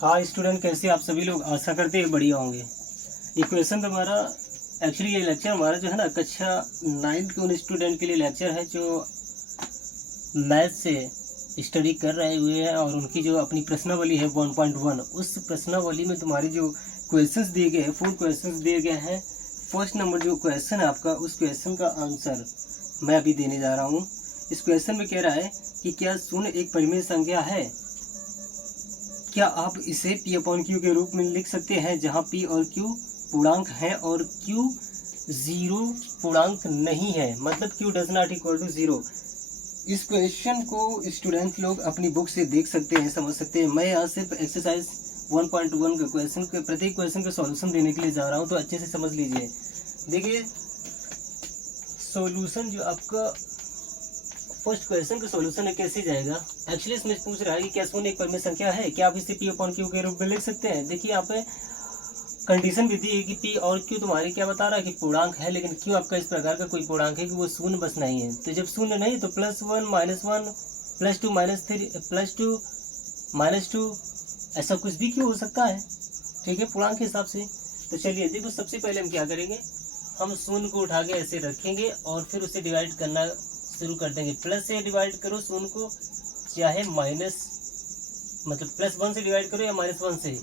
हाँ स्टूडेंट, कैसे आप सभी लोग? आशा करते हैं बढ़िया होंगे। ये क्वेश्चन तुम्हारा एक्चुअली ये लेक्चर हमारा जो है ना कक्षा 9th के उन स्टूडेंट के लिए लेक्चर है जो मैथ से स्टडी कर रहे हुए हैं और उनकी जो अपनी प्रश्नावली है 1.1, उस प्रश्नावली में तुम्हारे जो क्वेश्चंस दिए गए हैं 4 क्वेश्चंस दिए गए हैं। फर्स्ट नंबर जो क्वेश्चन है आपका, उस क्वेश्चन का आंसर मैं अभी देने जा रहा हूँ। इस क्वेश्चन में कह रहा है कि क्या शून्य एक परिमेय संख्या है? क्या आप इसे P/Q के रूप में लिख सकते हैं जहां P और Q पूर्णांक हैं और Q 0 पूर्णांक नहीं है, मतलब Q does not equal to 0। इस क्वेश्चन को स्टूडेंट लोग अपनी बुक से देख सकते हैं, समझ सकते हैं। मैं यहाँ सिर्फ एक्सरसाइज 1.1 के क्वेश्चन के प्रत्येक क्वेश्चन का सॉल्यूशन देने के लिए जा रहा हूँ, तो अच्छे से समझ लीजिए। देखिए सॉल्यूशन जो आपका फर्स्ट क्वेश्चन का सॉल्यूशन है कैसे जाएगा। एक्चुअली इसमें पूछ रहा है कि क्या शून्य एक परिमेय संख्या है, क्या आप इसे P/Q के रूप में लिख सकते हैं। देखिए यहाँ पे कंडीशन भी दी है कि P और Q तुम्हारे क्या बता रहा है कि पूर्णांक है, लेकिन Q आपका इस प्रकार का कोई पूर्णांक है कि वो शून्य बस नहीं है। तो जब शून्य नहीं तो +1 -1 +2 -3 +2 -2 ऐसा कुछ भी Q हो सकता है, ठीक है, पूर्णांक के हिसाब से। तो चलिए देखो, सबसे पहले हम क्या करेंगे, हम शून्य को उठा के ऐसे रखेंगे और फिर उसे डिवाइड करना शुरू कर देंगे। प्लस से डिवाइड करो शून्य को, चाहे माइनस मतलब +1 से डिवाइड करो या -1 से,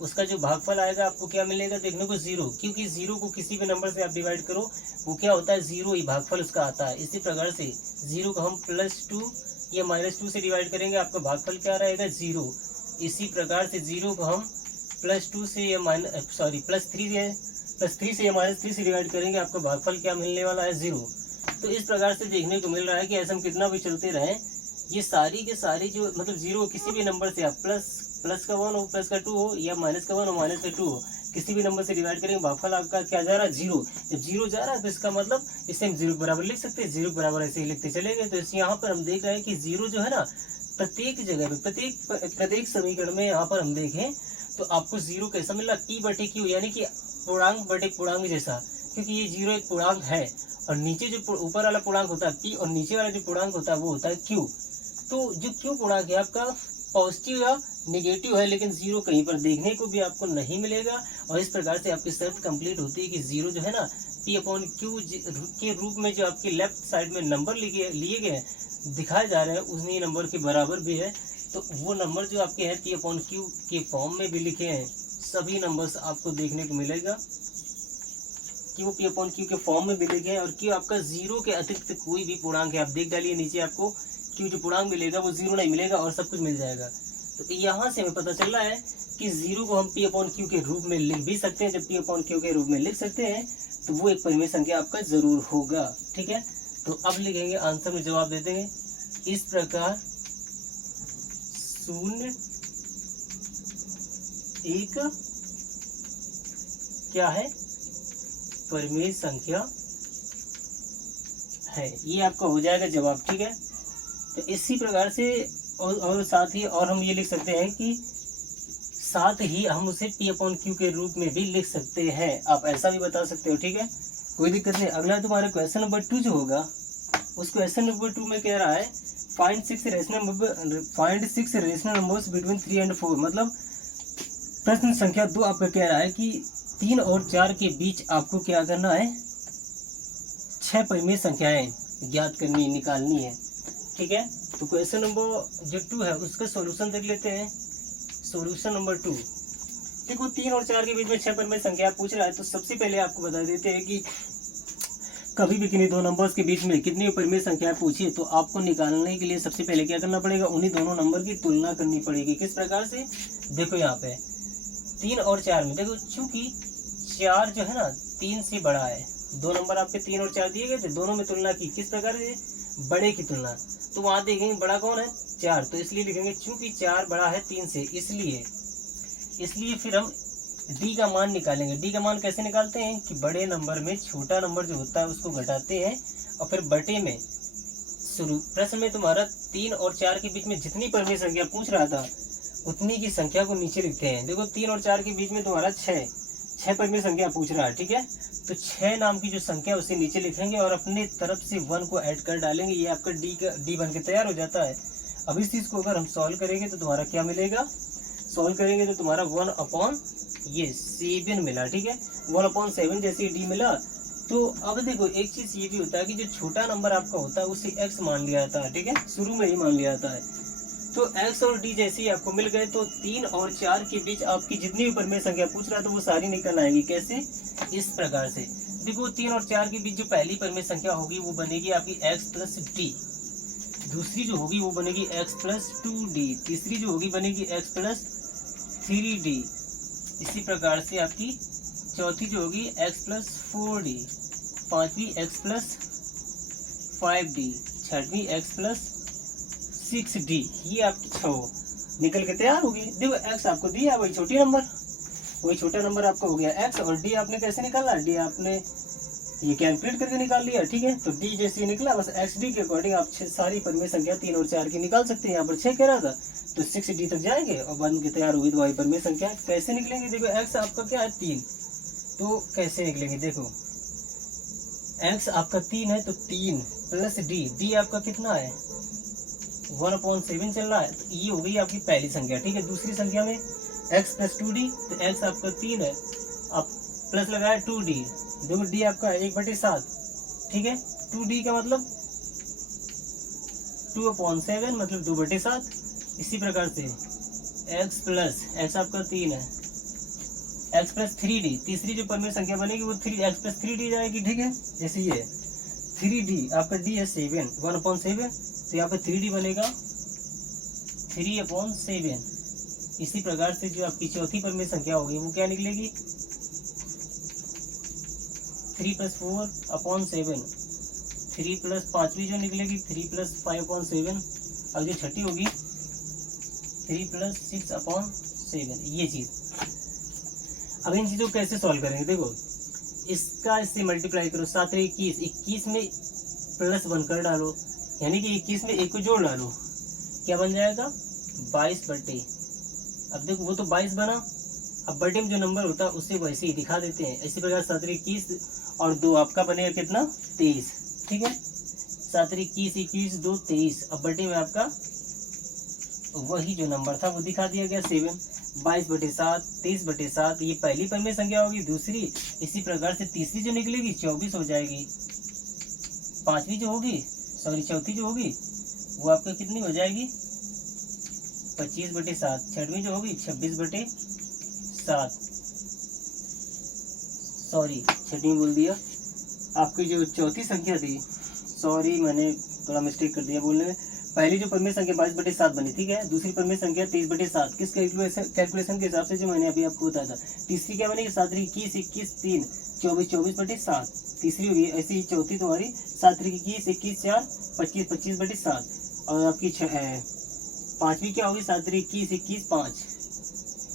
उसका जो भागफल आएगा आपको क्या मिलेगा देखने को 0, क्योंकि 0 को किसी भी नंबर से आप डिवाइड करो वो क्या होता है 0 ही भागफल उसका आता है। इसी प्रकार से 0 को हम +2 या -2 से डिवाइड करेंगे, आपका भागफल क्या रहेगा 0। इसी प्रकार से 0 को हम +2 से या +3 से या -3 से डिवाइड करेंगे, आपका भागफल क्या मिलने वाला है 0। तो इस प्रकार से देखने को मिल रहा है कि ऐसा हम कितना भी चलते रहें, ये सारी के सारी जो मतलब 0 किसी भी नंबर से आप प्लस का 1 हो, प्लस का 2 हो, या माइनस का 1 हो, माइनस का 2 हो, किसी भी नंबर से डिवाइड करेंगे, भागफल आपका क्या जा रहा है 0। जब 0 जा रहा है तो इसका मतलब इसे हम 0 के बराबर लिख सकते हैं, 0 के बराबर ऐसे ही लिखते चलेंगे। तो इस यहाँ पर हम देख रहे हैं कि 0 जो है ना प्रत्येक जगह पे प्रत्येक समीकरण में यहाँ पर हम देखें तो आपको 0 कैसा मिल रहा है P/Q, यानी कि पूर्णांक बटे पूर्णांक जैसा, क्योंकि ये 0 एक पूर्णांक है और नीचे जो ऊपर वाला पूर्णांक होता है P और नीचे वाला जो पूर्णांक होता है वो होता है Q। तो जो Q पूर्णांक है आपका पॉजिटिव या नेगेटिव है, लेकिन 0 कहीं पर देखने को भी आपको नहीं मिलेगा। और इस प्रकार से आपकी शर्त कंप्लीट होती है कि 0 जो है ना P/Q के रूप में जो आपके लेफ्ट साइड में नंबर लिए गए दिखाए जा रहे हैं उन्हीं नंबर के बराबर भी है। तो वो नंबर जो आपके हैं P/Q के फॉर्म में भी लिखे हैं, सभी नंबर्स आपको देखने को मिलेगा कि वो P/Q के फॉर्म में भी लिखे हैं। और Q आपका 0 के अतिरिक्त कोई भी पूर्णांक है, आप देख डालिए नीचे, आपको Q जो पूर्णांक मिलेगा वो 0 नहीं मिलेगा और सब कुछ मिल जाएगा। तो यहाँ से हमें पता चल रहा है कि 0 को हम P/Q के रूप में लिख भी सकते हैं। जब P/Q के रूप में लिख सकते हैं तो वो एक परिमेय संख्या आपका जरूर होगा, ठीक है। तो अब लिखेंगे, आंसर में जवाब दे देंगे इस प्रकार, शून्य एक क्या है परिमेय संख्या है, ये आपका हो जाएगा जवाब, ठीक है। तो इसी प्रकार से और साथ ही और हम ये लिख सकते हैं कि साथ ही हम उसे P/Q के रूप में भी लिख सकते हैं, आप ऐसा भी बता सकते हो, ठीक है, कोई दिक्कत नहीं। अगला तुम्हारा क्वेश्चन नंबर 2 जो होगा, उस क्वेश्चन नंबर 2 में कह रहा है find 6 rational numbers between 3 and 4, मतलब प्रश्न संख्या 2 आपका कह रहा है कि 3 और 4 के बीच आपको क्या करना है, 6 परिमेय संख्याएं ज्ञात करनी निकालनी है, ठीक है। तो क्वेश्चन नंबर जो 2 है उसका सॉल्यूशन देख लेते हैं। सॉल्यूशन नंबर 2, देखो 3 और 4 के बीच में 6 परिमेय संख्या पूछ रहा है, तो सबसे पहले आपको बता देते हैं कि कभी भी किन्हीं दो नंबर्स के बीच में कितनी परिमेय संख्याएं पूछिए तो आपको निकालने के लिए सबसे पहले क्या करना पड़ेगा, उन्हीं दोनों नंबर की तुलना करनी पड़ेगी। किस प्रकार से, देखो यहाँ पे 3 और 4 में, देखो चूंकि 4 जो है ना 3 से बड़ा है, दो नंबर आपके 3 और 4 दिए गए थे, दोनों में तुलना की, किस प्रकार से, बड़े की तुलना। तो वहां देखेंगे बड़ा कौन है 4, तो इसलिए लिखेंगे चूंकि 4 बड़ा है 3 से, इसलिए फिर हम D का मान निकालेंगे। D का मान कैसे निकालते हैं कि बड़े नंबर में छोटा नंबर जो होता है उसको घटाते हैं और फिर बटे में शुरू। प्रश्न में तुम्हारा 3 और 4 के बीच में जितनी परिमेय संख्या पूछ रहा था उतनी की संख्या को नीचे लिखते हैं। देखो 3 और 4 के बीच में तुम्हारा 6 परिमेय संख्या पूछ रहा है, ठीक है। तो 6 नाम की जो संख्या उसे नीचे लिखेंगे और अपने तरफ से 1 को ऐड कर डालेंगे, ये आपका D बन के तैयार हो जाता है। अब इस चीज़ को अगर हम सॉल्व करेंगे तो तुम्हारा क्या मिलेगा, सॉल्व करेंगे तो तुम्हारा 1/7 मिला, ठीक है। 1/7 जैसे डी मिला। तो अब देखो एक चीज़ ये भी होता है कि जो छोटा नंबर आपका होता है उसे x मान लिया जाता है, ठीक है, शुरू में ही मान लिया जाता है। तो x और d जैसे ही आपको मिल गए तो 3 और 4 के बीच आपकी जितनी भी परिमेय संख्या पूछ रहा है तो वो सारी निकल आएगी। कैसे, इस प्रकार से देखो 3 और 4 के बीच जो पहली परिमेय संख्या होगी वो बनेगी आपकी x प्लस डी, दूसरी जो होगी वो बनेगी x प्लस 2d, तीसरी जो होगी बनेगी x प्लस 3d, इसी प्रकार से आपकी चौथी जो होगी x प्लस 4d, पांचवी x प्लस 5d, छठवीं x प्लस 6d। ये आपकी 6 निकल के तैयार होगी। देखो x आपको दिया वही छोटी नंबर, वही छोटा नंबर आपका हो गया x, और d आपने कैसे निकाला, d आपने ये कैलकुलेट करके निकाल लिया, ठीक है। तो d जैसे निकला बस xd के अकॉर्डिंग आप सारी परिमेय संख्या 3 और 4 की निकाल सकते हैं। यहाँ पर 6 कह रहा था तो 6d तक जाएंगे और बन के तैयार होगी तुम्हारी परिमेय संख्या। कैसे निकलेंगे, देखो x आपका क्या है 3, तो कैसे निकलेंगे, देखो x आपका 3 है तो 3 प्लस d आपका कितना है 1/7 चल रहा है, तो ये हो गई आपकी पहली संख्या, ठीक है। दूसरी संख्या में x प्लस 2d, तो x आपका 3 है, आप प्लस लगाया 2d, देखो d आपका 1/7, ठीक है। 2d का मतलब 2/7 मतलब 2/7। इसी प्रकार से x प्लस x आपका 3 है, x प्लस 3d, तीसरी जो परिमेय संख्या बनेगी वो 3x प्लस 3d जाएगी, ठीक है। जैसे ये 3d आपका d है 7, 1/7, तो यहाँ पे 3d बनेगा 3/7। इसी प्रकार से जो आपकी चौथी परिमेय संख्या होगी वो क्या निकलेगी 3 + 4/7, 3 प्लस पाँचवीं जो निकलेगी 3 + 5/7, और जो छठी होगी 3 + 6/7, ये चीज़। अब इन चीज़ों को कैसे सॉल्व करेंगे, देखो इसका इससे मल्टीप्लाई करो, 7 × 21, 21 में +1 कर डालो, यानी कि 21 में 1 को जोड़ डालो, क्या बन जाएगा 22/। अब देखो वो तो 22 बना, अब बटे में जो नंबर होता है उसे वैसे ही दिखा देते हैं। इसी प्रकार 7 × 21 और 2 आपका बनेगा कितना 23, ठीक है। 7 × 21, 21, 2 23, अब बटे में आपका वही जो नंबर था वो दिखा दिया गया 7, 22/7, 23/7, ये पहली परिमेय संख्या होगी। दूसरी इसी प्रकार से तीसरी जो निकलेगी 24 हो जाएगी, पांचवी जो होगी चौथी जो होगी वो आपका कितनी हो जाएगी 25/7, छठवीं जो होगी 26/7, छठवीं बोल दिया। आपकी जो चौथी संख्या थी, मैंने थोड़ा मिस्टेक कर दिया बोलने में, पहली जो परिमेय संख्या 22/7 बनी, ठीक है। दूसरी परिमेय संख्या 23/7, किस कैलकुलेशन के हिसाब से जो मैंने अभी आपको बताया था। तीसरी क्या बनेगी 7 × 21, 21, 3 24, 24/7, तीसरी होगी। ऐसी ही चौथी तुम्हारी 7 × 21, 21, 4 25, 25/7, और आपकी पांचवी क्या होगी 7 × 21, 21, 5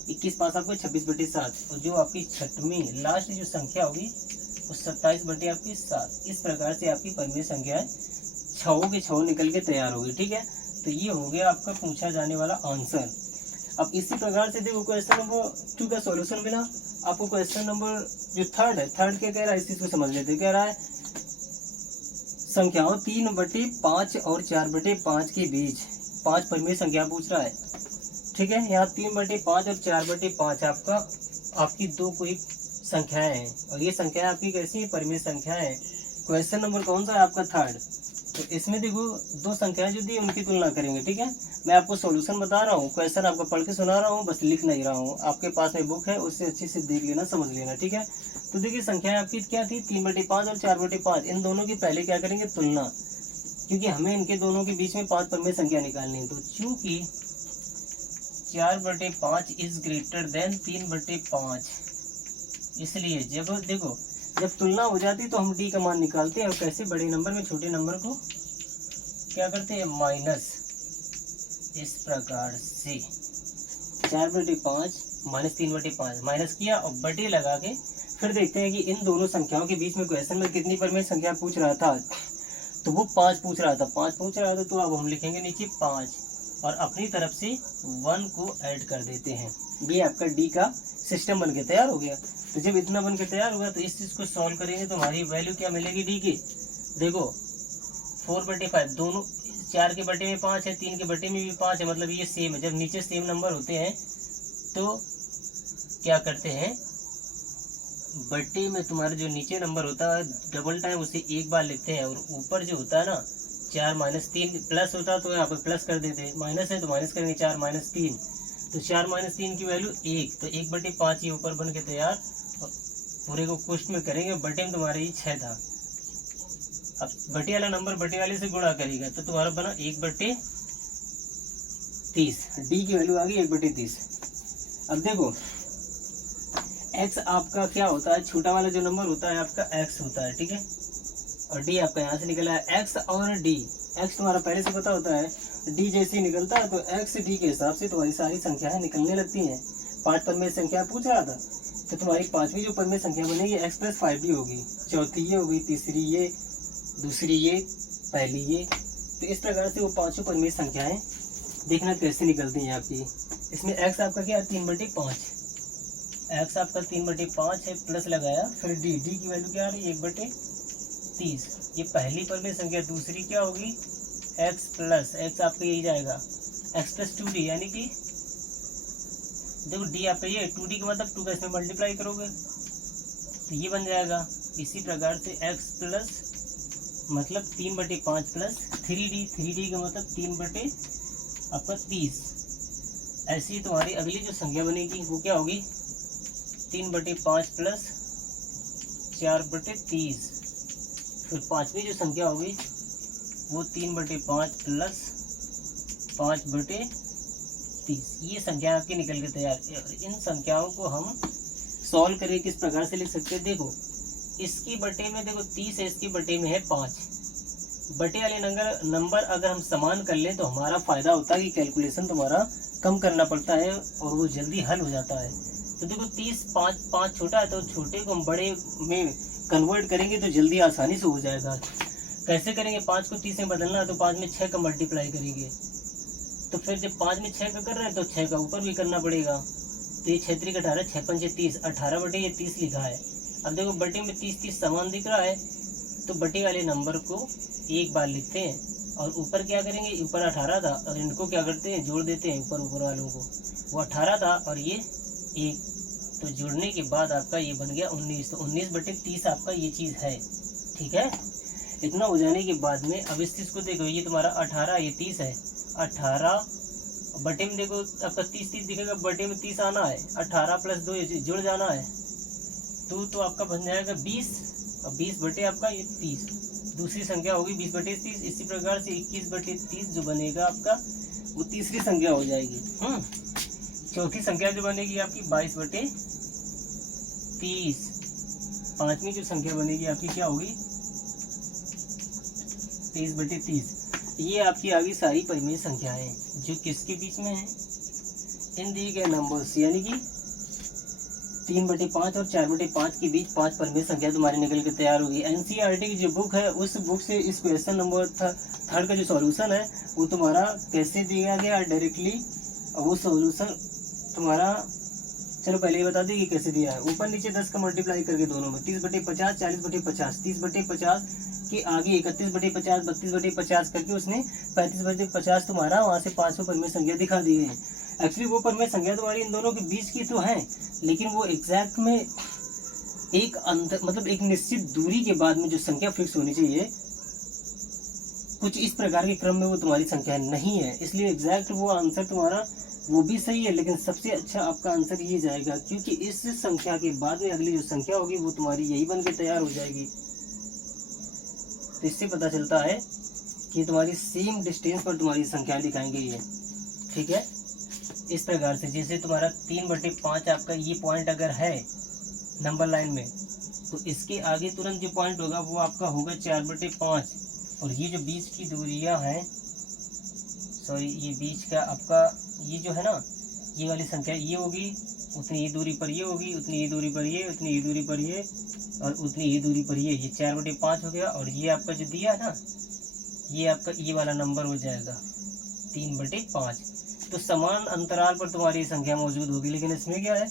21, 5 आपको 26/7, और जो आपकी छठवीं लास्ट जो संख्या होगी वो 27/7। इस प्रकार से आपकी परिमेय संख्याएं 6 के 6 निकल के तैयार होगी, ठीक है। तो ये हो गया आपका पूछा जाने वाला आंसर। अब इसी प्रकार से देखो क्वेश्चन नंबर 2 का सॉल्यूशन मिला आपको। क्वेश्चन नंबर जो थर्ड है, थर्ड क्या कह रहा है इस चीज को समझ लेते। कह रहा है संख्याओं 3/5 और 4/5 के बीच 5 परिमेय संख्या पूछ रहा है, ठीक है। यहाँ 3/5 और 4/5 आपकी दो कोई संख्याएं हैं, और ये संख्याएं आपकी कैसी परिमेय संख्याएं हैं। क्वेश्चन नंबर कौन सा है आपका थर्ड। तो इसमें देखो दो संख्याएं जो दी उनकी तुलना करेंगे, ठीक है। मैं आपको सॉल्यूशन बता रहा हूँ, क्वेश्चन आपको पढ़ के सुना रहा हूँ, बस लिख नहीं रहा हूँ। आपके पास में बुक है, उससे अच्छे से देख लेना, समझ लेना, ठीक है। तो देखिए संख्याएं आपकी क्या थी 3/5 और 4/5। इन दोनों की पहले क्या करेंगे तुलना, क्योंकि हमें इनके दोनों के बीच में 5 परिमेय संख्या निकालनी है। तो चूंकि 4/5 इज ग्रेटर देन 3/5, इसलिए जब तुलना हो जाती तो हम डी का मान निकालते हैं, और कैसे बड़े नंबर में छोटे नंबर को क्या करते हैं माइनस। इस प्रकार से 4/5 माइनस 3/5 माइनस किया और बटे लगा के फिर देखते हैं कि इन दोनों संख्याओं के बीच में क्वेश्चन में कितनी परिमेय संख्या पूछ रहा था। तो वो 5 पूछ रहा था, तो अब हम लिखेंगे नीचे 5 और अपनी तरफ से 1 को ऐड कर देते हैं। ये आपका डी का सिस्टम बन के तैयार हो गया। तो जब इतना बन के तैयार हुआ तो इस चीज़ को सॉल्व करेंगे तो हमारी वैल्यू क्या मिलेगी डी की। देखो 4/5 दोनों 4 के बटे में 5 है, 3 के बटे में भी 5 है, मतलब ये सेम है। जब नीचे सेम नंबर होते हैं तो क्या करते हैं, बटे में तुम्हारा जो नीचे नंबर होता है डबल टाइम उसे एक बार लिखते हैं, और ऊपर जो होता है ना 4 माइनस 3 प्लस होता है तो यहाँ पर प्लस कर देते हैं, माइनस है तो माइनस करेंगे 4 माइनस 3, तो 4 माइनस 3 की वैल्यू 1, तो 1/5 ये ऊपर बन के तैयार। पूरे को कुश्त में करेंगे, बटे में तुम्हारे ये 6 था। अब बटे वाला नंबर बटे वाले से गुणा करेगा तो तुम्हारा बना 1/30, डी की वैल्यू आ गई 1/30। अब देखो x आपका क्या होता है, छोटा वाला जो नंबर होता है आपका x होता है, ठीक है, और d आपका यहाँ से निकला है। x और d, x तुम्हारा पहले से पता होता है, d जैसे ही निकलता है तो x d के हिसाब से तुम्हारी सारी संख्याएं निकलने लगती हैं। 5 पर में संख्या पूछ रहा था तो तुम्हारी 5वीं जो पर में संख्या बनेगी x + 5 भी होगी, चौथी ये होगी, तीसरी ये, दूसरी ये, पहली ये। तो इस प्रकार से वो 5 पर में संख्याएं देखना कैसे निकलती हैं आपकी। इसमें x आपका क्या है 3/5, x आपका 3/5 है, प्लस लगाया, फिर d की वैल्यू क्या आ रही है 1/30। ये पहली पर में संख्या, दूसरी क्या होगी x प्लस x आपका यही जाएगा x + 2d, यानी कि देखो d आपका ये 2d का मतलब 2 का इसमें मल्टीप्लाई करोगे तो ये बन जाएगा। इसी प्रकार से x प्लस मतलब 3/5 प्लस 3d का मतलब 3/30। ऐसी तुम्हारी अगली जो संख्या बनेगी वो क्या होगी 3/5 प्लस 4/30। फिर 5वीं जो संख्या होगी वो 3/5 प्लस 5/30। ये संख्या आपकी निकल के तैयार। इन संख्याओं को हम सॉल्व करें किस प्रकार से लिख सकते हैं, देखो इसकी बटे में देखो 30 है, इसकी बटे में है 5। बटे वाले नंबर अगर हम समान कर लें तो हमारा फायदा होता है कि कैलकुलेशन तुम्हारा कम करना पड़ता है और वो जल्दी हल हो जाता है। तो देखो 30 5 छोटा है तो छोटे को हम बड़े में कन्वर्ट करेंगे तो जल्दी आसानी से हो जाएगा। कैसे करेंगे, 5 को 30 में बदलना है तो 5 में 6 का मल्टीप्लाई करेंगे, तो फिर जब 5 में 6 का कर रहे हैं तो 6 का ऊपर भी करना पड़ेगा। तो ये 6 3 18, 6 5 30, 18/30 लिखा है। अब देखो बटे में 30 समान दिख रहा है तो बटे वाले नंबर को एक बार लिखते हैं और ऊपर क्या करेंगे, ऊपर 18 था और इनको क्या करते हैं जोड़ देते हैं, ऊपर वालों को। वो 18 था और ये 1, तो जोड़ने के बाद आपका ये बन गया 19। तो 19/30 आपका ये चीज़ है, ठीक है। इतना हो जाने के बाद में अब इस चीज़ को देखो, ये तुम्हारा 18, ये 30 है, 18 बटे में देखो आपका 30 दिखेगा, बटे में 30 आना है, 18 + 2 ये जुड़ जाना है तो आपका बन जाएगा 20, और 20 बटे आपका ये 30। दूसरी संख्या होगी 20/30। इसी प्रकार से 21/30 जो बनेगा आपका वो तीसरी संख्या हो जाएगी। चौथी संख्या जो बनेगी आपकी 22/30। 5वीं जो संख्या बनेगी आपकी क्या होगी 23/30। ये आपकी आ गई सारी परिमेय संख्याएं जो किसके बीच में है, इन दिए गए नंबर्स, यानी कि 3/5 और 4/5 के बीच 5 परिमेय संख्या तुम्हारी निकल के तैयार होगी। एनसीईआरटी की जो बुक है उस बुक से इस क्वेश्चन नंबर 3 का जो सॉल्यूशन है वो तुम्हारा कैसे दिया गया डायरेक्टली, और वो सॉल्यूशन तुम्हारा चलो पहले ही बता दें कि कैसे दिया है। ऊपर नीचे 10 का मल्टीप्लाई करके दोनों में 30/50, 40/50, 30/50 के आगे 31/50, 32/50 करके उसने 35/50 तुम्हारा वहाँ से 500 परिमेय संख्या दिखा दी है। एक्चुअली वो परिमेय संख्या तुम्हारी इन दोनों के बीच की तो है, लेकिन वो एग्जैक्ट में एक अंतर मतलब एक निश्चित दूरी के बाद में जो संख्या फिक्स होनी चाहिए कुछ इस प्रकार के क्रम में वो तुम्हारी संख्या नहीं है, इसलिए एग्जैक्ट वो आंसर तुम्हारा वो भी सही है, लेकिन सबसे अच्छा आपका आंसर ये जाएगा क्योंकि इस संख्या के बाद में अगली जो संख्या होगी वो तुम्हारी यही बन के तैयार हो जाएगी। तो इससे पता चलता है कि तुम्हारी सेम डिस्टेंस पर तुम्हारी संख्या दिखाएंगे ये, ठीक है। इस प्रकार से जैसे तुम्हारा 3/5 आपका ये पॉइंट अगर है नंबर लाइन में तो इसके आगे तुरंत जो पॉइंट होगा वो आपका होगा 4/5, और ये जो बीच की दूरियां हैं, सॉरी ये बीच का आपका ये जो है ना ये वाली संख्या ये होगी, उतनी ही दूरी पर ये होगी, उतनी ही दूरी पर ये, उतनी ही दूरी पर ये, और उतनी ही दूरी पर ये 4/5 हो गया। और ये आपका जो दिया है ना ये आपका ये वाला नंबर हो जाएगा 3/5। तो समान अंतराल पर तुम्हारी संख्या मौजूद होगी, लेकिन इसमें क्या है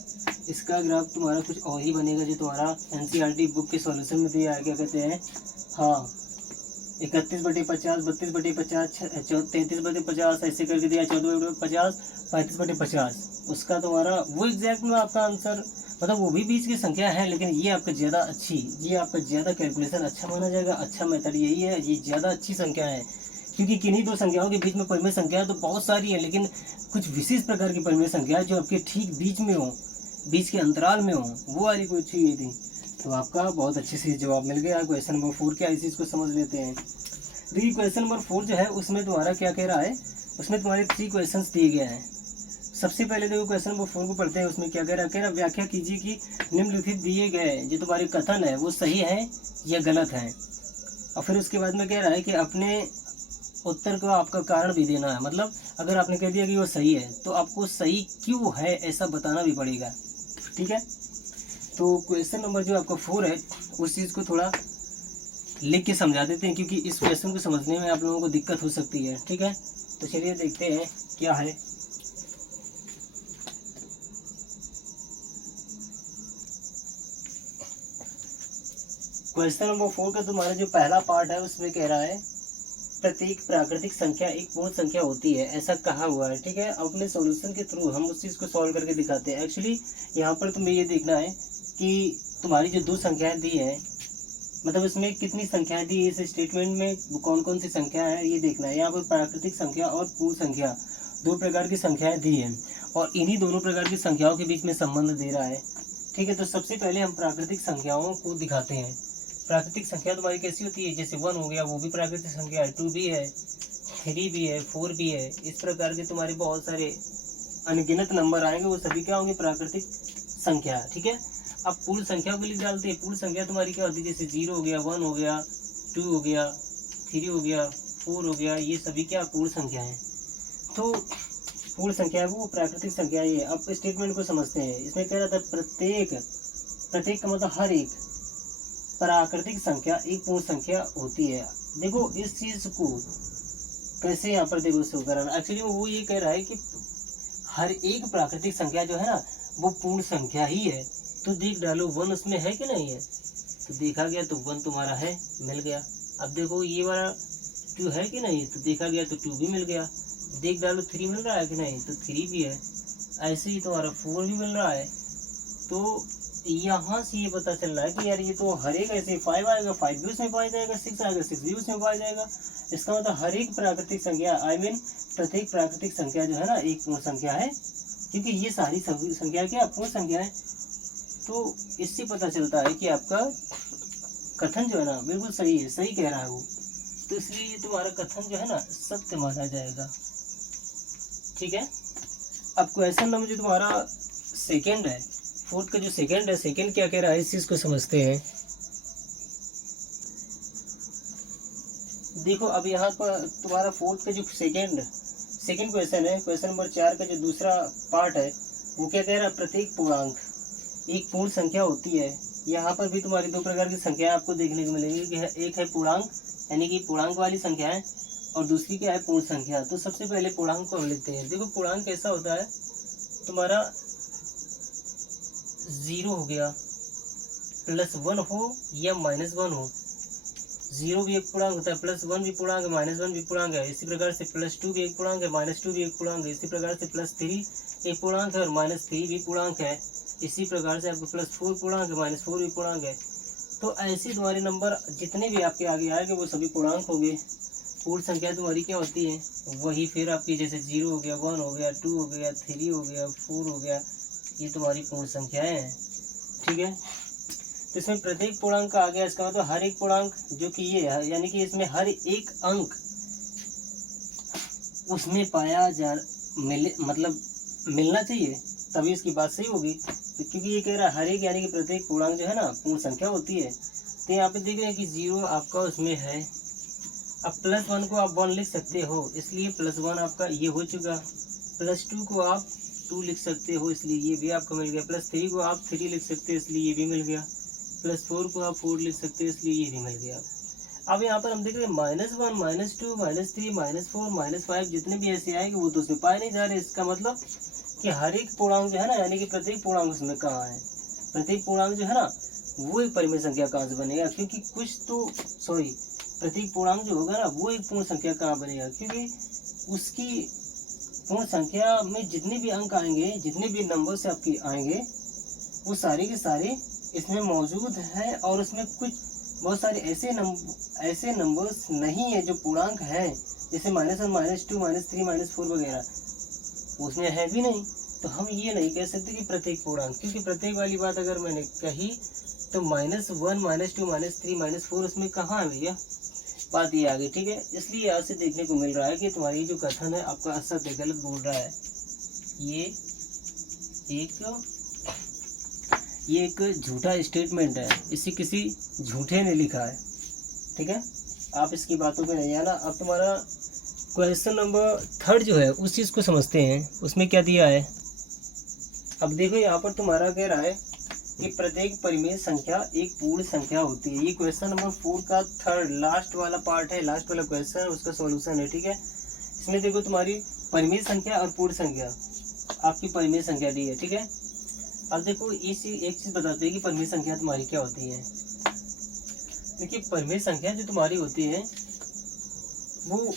इसका ग्राफ तुम्हारा कुछ और ही बनेगा जो तुम्हारा एनसीईआरटी बुक के सॉल्यूशन में दिया है। क्या कहते हैं, हाँ 31/50, 32/50, 33/50, ऐसे करके दिया 14/50, 35/50। उसका तुम्हारा वो एग्जैक्ट में आपका आंसर, मतलब वो भी बीच की संख्या है, लेकिन ये आपका ज़्यादा अच्छी, ये आपका ज़्यादा कैलकुलेशन अच्छा माना जाएगा। अच्छा मेथड यही है, ये ज़्यादा अच्छी संख्या है, क्योंकि किन्हीं दो संख्याओं के बीच में परिमेय संख्या तो बहुत सारी है, लेकिन कुछ विशेष प्रकार की परिमेय संख्या जो आपके ठीक बीच में हो, बीच के अंतराल में हो, वो वाली कोई चाहिए थी। तो आपका बहुत अच्छे से जवाब मिल गया। क्वेश्चन नंबर 4 क्या, इसी को समझ लेते हैं। देखिए क्वेश्चन नंबर 4 जो है उसमें तुम्हारा क्या कह रहा है, उसमें तुम्हारे 3 क्वेश्चंस दिए गए हैं। सबसे पहले देखो क्वेश्चन नंबर 4 को पढ़ते हैं। उसमें क्या कह रहा है, व्याख्या कीजिए कि निम्नलिखित दिए गए जो तुम्हारे कथन है वो सही है या गलत है। और फिर उसके बाद में कह रहा है कि अपने उत्तर को आपका कारण भी देना है, मतलब अगर आपने कह दिया कि वो सही है तो आपको सही क्यों है ऐसा बताना भी पड़ेगा। ठीक है, तो क्वेश्चन नंबर जो आपका 4 है उस चीज़ को थोड़ा लिख के समझा देते हैं, क्योंकि इस क्वेश्चन को समझने में आप लोगों को दिक्कत हो सकती है। ठीक है, तो चलिए देखते हैं क्या है। क्वेश्चन नंबर 4 का तुम्हारा जो पहला पार्ट है उसमें कह रहा है प्रत्येक प्राकृतिक संख्या एक पूर्ण संख्या होती है, ऐसा कहा हुआ है। ठीक है, अपने सॉल्यूशन के थ्रू हम उस चीज़ को सॉल्व करके दिखाते हैं। एक्चुअली यहाँ पर तुम्हें ये देखना है कि तुम्हारी जो 2 संख्याएं दी है, मतलब इसमें कितनी संख्याएं दी है, इस स्टेटमेंट में कौन कौन सी संख्या है ये देखना है। यहाँ पर प्राकृतिक संख्या और पूर्ण संख्या 2 प्रकार की संख्याएं दी है, और इन्हीं दोनों प्रकार की संख्याओं के बीच में संबंध दे रहा है। ठीक है, तो सबसे पहले हम प्राकृतिक संख्याओं को दिखाते हैं। प्राकृतिक संख्या तुम्हारी कैसी होती है, जैसे 1 हो गया, वो भी प्राकृतिक संख्या है, 2 भी है, 3 भी है, 4 भी है। इस प्रकार के तुम्हारे बहुत सारे अनगिनत नंबर आएंगे, वो सभी क्या होंगे, प्राकृतिक संख्या। ठीक है, अब पूर्ण संख्या को लिख डालते हैं। पूर्ण संख्या तुम्हारी क्या होती है, जैसे 0 हो गया, 1 हो गया, 2 हो गया, 3 हो गया, 4 हो गया, ये सभी क्या पूर्ण संख्या है। तो पूर्ण संख्या है वो प्राकृतिक संख्या है। अब स्टेटमेंट को समझते हैं। इसमें कह रहा था प्रत्येक का मतलब हर एक प्राकृतिक संख्या एक पूर्ण संख्या होती है। देखो इस चीज को कैसे यहाँ पर देखो शो कराना, एक्चुअली वो ये कह रहा है कि हर एक प्राकृतिक संख्या जो है ना वो पूर्ण संख्या ही है। तो देख डालो 1 उसमें है कि नहीं है, तो देखा गया तो 1 तुम्हारा है, मिल गया। अब देखो ये वाला 2 है कि नहीं, तो देखा गया तो 2 भी मिल गया। देख डालो 3 मिल रहा है कि नहीं, तो 3 भी है। ऐसे ही तुम्हारा 4 भी मिल रहा है। तो यहाँ से ये पता चल रहा है कि यार ये तो हर एक ऐसे 5 आएगा, 5 भी उसमें पाया जाएगा, 6 आएगा, 6 भी उसमें पाया जाएगा। इसका मतलब हर एक प्राकृतिक संख्या प्रत्येक प्राकृतिक संख्या जो है ना एक पूर्ण संख्या है, क्योंकि ये सारी संख्या क्या पूर्ण संख्या है। तो इससे पता चलता है कि आपका कथन जो है ना बिल्कुल सही है, सही कह रहा है वो। तो इसलिए ये तुम्हारा कथन जो है ना सत्य माना जाएगा। ठीक है, अब क्वेश्चन नंबर जो तुम्हारा सेकेंड है, 4 का जो सेकेंड है, सेकेंड क्या कह रहा है इस चीज को समझते हैं। देखो अब यहाँ पर तुम्हारा 4 का जो सेकेंड क्वेश्चन है, क्वेश्चन नंबर 4 का जो दूसरा पार्ट है वो क्या कह रहा है, प्रत्येक पूर्णांक एक पूर्ण संख्या होती है। यहाँ पर भी तुम्हारी 2 प्रकार की संख्याएं आपको देखने को मिलेंगी कि एक है पूर्णांक यानी कि पूर्णांक वाली संख्या है, और दूसरी क्या है पूर्ण संख्या। तो सबसे पहले पूर्णांक को हम लिखते हैं। देखो पूर्णांक कैसा होता है, तुम्हारा 0 हो गया, +1 हो या -1 हो। 0 भी एक पूर्णांक होता है, +1 भी पूर्णांक है, -1 भी पूर्णांक है। इसी प्रकार से +2 भी एक पूर्णांक है, -2 भी एक पूर्णांक है। इसी प्रकार से +3 एक पूर्णांक है और -3 भी पूर्णांक है। इसी प्रकार से आपको +4 पूर्णांक है, -4 भी पूर्णांक है। तो ऐसे तुम्हारे नंबर जितने भी आपके आगे आएंगे वो सभी पूर्णांक होंगे। पूर्ण संख्या तुम्हारी क्या होती है, वही फिर आपकी जैसे 0 हो गया, 1 हो गया, 2 हो गया, 3 हो गया, 4 हो गया, ये तुम्हारी पूर्ण संख्याएं हैं। ठीक है, तो इसमें प्रत्येक पूर्णांक आ गया, इसका मतलब हर एक पूर्णांक जो कि ये है, यानी कि इसमें हर एक अंक उसमें पाया जा मतलब मिलना चाहिए, तभी इसकी बात सही होगी। तो क्योंकि ये कह रहा है हर एक यानी कि प्रत्येक पूर्णांक जो है ना पूर्ण संख्या होती है। तो यहाँ पे देख रहे हैं कि 0 आपका उसमें है। अब +1 को आप 1 लिख सकते हो, इसलिए +1 आपका ये हो चुका। +2 को आप 2 लिख सकते हो, इसलिए ये भी आपको मिल गया। +3 को आप 3 लिख सकते हो, इसलिए ये भी मिल गया। +4 को आप 4 लिख सकते हो, इसलिए ये भी मिल गया। अब यहाँ पर हम देख रहे हैं -1 -2 -3 -4 -5 जितने भी ऐसे आएंगे वो तो उसमें पाए नहीं जा रहे। इसका मतलब कि हर एक पूर्णांक जो है ना यानी कि प्रत्येक पूर्णांक उसमें कहाँ है, प्रत्येक पूर्णांक जो है ना वो एक परिमेय संख्या कहाँ से बनेगा, क्योंकि प्रत्येक पूर्णांक जो होगा ना वो एक पूर्ण संख्या कहाँ बनेगा, क्योंकि उसकी पूर्ण संख्या में जितने भी अंक आएंगे, जितने भी नंबर से आपके आएंगे, वो सारे के सारे इसमें मौजूद हैं। और उसमें कुछ बहुत सारे ऐसे नंबर्स नहीं है जो पूर्णांक हैं, जैसे -1, -2, -3, -4 वगैरह, उसमें है भी नहीं। तो हम ये नहीं कह सकते कि प्रत्येक पूर्णांक, क्योंकि प्रत्येक वाली बात अगर मैंने कही तो -1, -2, -3, -4 उसमें कहाँ है भैया, बात ये आ गई। ठीक है, इसलिए यहाँ से देखने को मिल रहा है कि तुम्हारी जो कथन है आपका असत्य गलत बोल रहा है। ये एक झूठा स्टेटमेंट है, इसे किसी झूठे ने लिखा है। ठीक है, आप इसकी बातों पे नहीं आना। अब तुम्हारा क्वेश्चन नंबर 3 जो है उस चीज़ को समझते हैं, उसमें क्या दिया है। अब देखो यहाँ पर तुम्हारा कह रहा है कि प्रत्येक परिमेय संख्या एक पूर्ण संख्या होती है। ये क्वेश्चन नंबर 4 का 3rd लास्ट वाला पार्ट है, लास्ट वाला क्वेश्चन है, उसका सॉल्यूशन है। ठीक है, इसमें देखो तुम्हारी परिमेय संख्या और पूर्ण संख्या, आपकी परिमेय संख्या दी है। ठीक है, अब देखो एक चीज़ बताते हैं कि परिमेय संख्या तुम्हारी क्या होती है। देखिए, परिमेय संख्या जो तुम्हारी होती है वो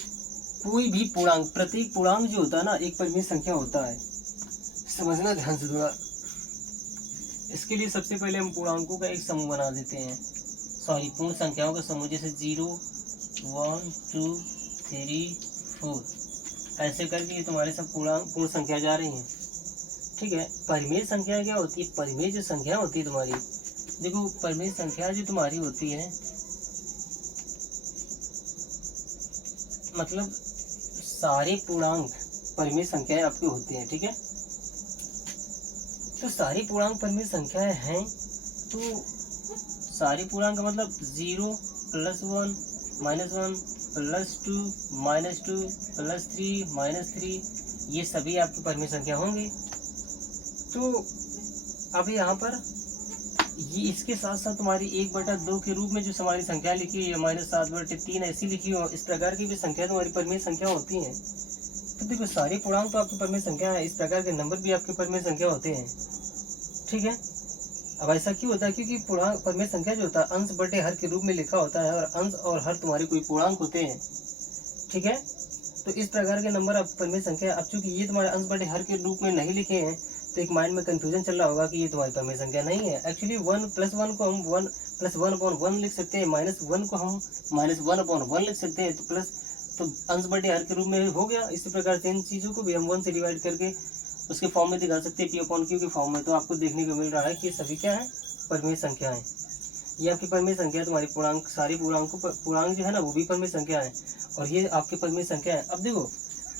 कोई भी पूर्णांक, प्रत्येक पूर्णांक जो होता है ना एक परिमेय संख्या होता है। समझना ध्यान से थोड़ा। इसके लिए सबसे पहले हम पूर्णांकों का एक समूह बना देते हैं, सॉरी पूर्ण संख्याओं का समूह, जैसे 0, 1, 2, 3, 4, ऐसे करके ये तुम्हारे सब पूर्ण संख्या जा रही हैं। ठीक है, परिमेय संख्या क्या होती है, परिमेय जो संख्या होती है तुम्हारी, देखो परिमेय संख्या जो तुम्हारी होती है मतलब सारे पूर्णांक परिमेय संख्याएं आपकी होती हैं। ठीक है, तो सारी पूर्णांक परिमेय संख्याएं हैं, तो सारी पूर्णांक का मतलब 0, +1, -1, +2, -2, +3, -3, ये सभी आपकी परिमेय संख्या होंगी। तो अब यहाँ पर ये इसके साथ साथ तुम्हारी 1/2 के रूप में जो हमारी संख्या लिखी है, -7/3 ऐसी लिखी हो, इस प्रकार की भी संख्या तुम्हारी परिमेय संख्या होती हैं। तो देखो सारी पूर्णांक तो आपकी परिमेय संख्या है, इस प्रकार के नंबर भी आपके परिमेय संख्या होते हैं। ठीक है, अब ऐसा क्यों होता है, क्योंकि पूर्णांक परिमेय संख्या जो होता है अंश बटे हर के रूप में लिखा होता है, और अंश और हर तुम्हारे कोई पूर्णांक होते हैं। ठीक है, तो इस प्रकार के नंबर आप परिमेय संख्या, अब चूंकि ये तुम्हारे अंश बटे हर के रूप में नहीं लिखे हैं तो एक माइंड में कंफ्यूजन चल रहा होगा कि ये तुम्हारी परिमेय संख्या नहीं है। एक्चुअली 1 + 1 को हम 1 + 1/1 लिख सकते हैं, -1 को हम -1/1 लिख सकते हैं, तो प्लस तो अंश बटे हर के रूप में हो गया। इसी प्रकार से इन चीज़ों को भी हम 1 से डिवाइड करके उसके फॉर्म में दिखा सकते हैं, P/Q के फॉर्म में। तो आपको देखने को मिल रहा है कि सभी क्या है, परिमेय संख्या है। ये आपकी परिमेय संख्या तुम्हारी पूर्णांक, सारी पूर्णांक जो है ना वो भी परिमेय संख्या है, और ये आपकी परिमेय संख्या है। अब देखो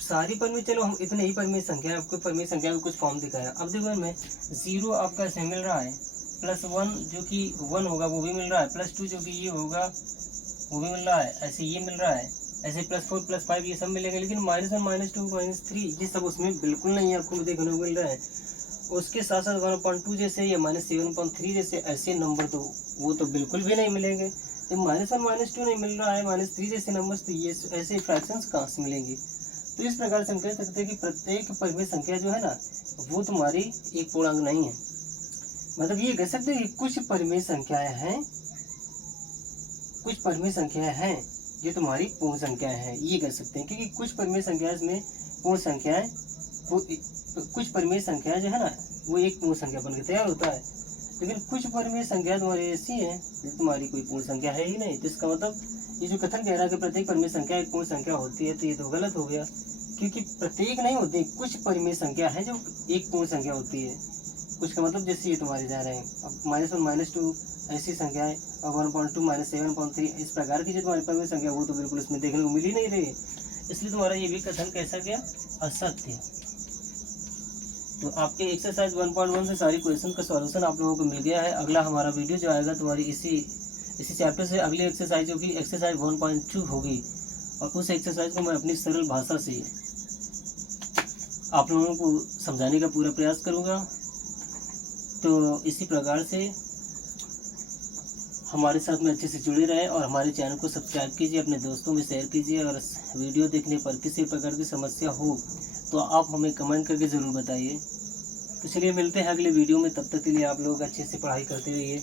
सारी परिमेय, चलो हम इतने ही परिमेय संख्या है, आपको परिमेय संख्या का कुछ फॉर्म दिखाया। अब देखो इनमें 0 आपका इसमें मिल रहा है, +1 जो कि 1 होगा वो भी मिल रहा है, +2 जो कि ये होगा वो भी मिल रहा है, ऐसे ये मिल रहा है, ऐसे +4 +5 ये सब मिलेंगे। लेकिन -1 -2 -3 ये सब उसमें बिल्कुल नहीं है, आपको देखने को मिल रहा है। उसके साथ साथ 1/2 जैसे या -7/3 जैसे ऐसे नंबर तो वो तो बिल्कुल भी नहीं मिलेंगे। तो -1 -2 नहीं मिल रहा है, -3 जैसे नंबर, तो ये ऐसे फ्रैक्शंस कहाँ से मिलेंगे। तो इस प्रकार से हम कह सकते हैं कि प्रत्येक परिमेय संख्या जो है ना वो तुम्हारी एक पूर्णांक नहीं है। मतलब ये कह सकते हैं कि कुछ परिमेय संख्याएं हैं, कुछ परिमेय संख्याएं हैं जो तुम्हारी पूर्ण संख्याएं हैं, ये कह सकते हैं। क्योंकि कुछ परिमेय संख्याएं में पूर्ण संख्याएं, कुछ परिमेय संख्या जो है ना वो एक पूर्ण संख्या बनकर तैयार होता है, लेकिन कुछ परिमेय संख्या तुम्हारी ऐसी है जो तुम्हारी कोई पूर्ण संख्या है ही नहीं। तो इसका मतलब ये जो कथन कह रहा है कि प्रत्येक परिमेय संख्या एक पूर्ण संख्या होती है, तो ये तो गलत हो गया, क्योंकि प्रत्येक नहीं होती, कुछ परिमेय संख्या है जो एक पूर्ण संख्या होती है। कुछ का मतलब जैसे ये तुम्हारे जा रहे हैं, अब -1 -2 ऐसी संख्याएं, और 1/2 -7/3 इस प्रकार की जो तुम्हारी परिमेय संख्या वो तो बिल्कुल इसमें देखने को मिल ही नहीं रही, इसलिए तुम्हारा ये भी कथन कैसा गया, असत्य। तो आपके एक्सरसाइज 1.1 से सारी क्वेश्चन का सॉल्यूशन आप लोगों को मिल गया है। अगला हमारा वीडियो जो आएगा तुम्हारी इसी चैप्टर से अगली एक्सरसाइज जो कि एक्सरसाइज 1.2 होगी, और उस एक्सरसाइज को मैं अपनी सरल भाषा से आप लोगों को समझाने का पूरा प्रयास करूँगा। तो इसी प्रकार से हमारे साथ में अच्छे से जुड़े रहें, और हमारे चैनल को सब्सक्राइब कीजिए, अपने दोस्तों में शेयर कीजिए, और वीडियो देखने पर किसी प्रकार की समस्या हो तो आप हमें कमेंट करके ज़रूर बताइए। तो चलिए मिलते हैं अगले वीडियो में, तब तक के लिए आप लोग अच्छे से पढ़ाई करते रहिए।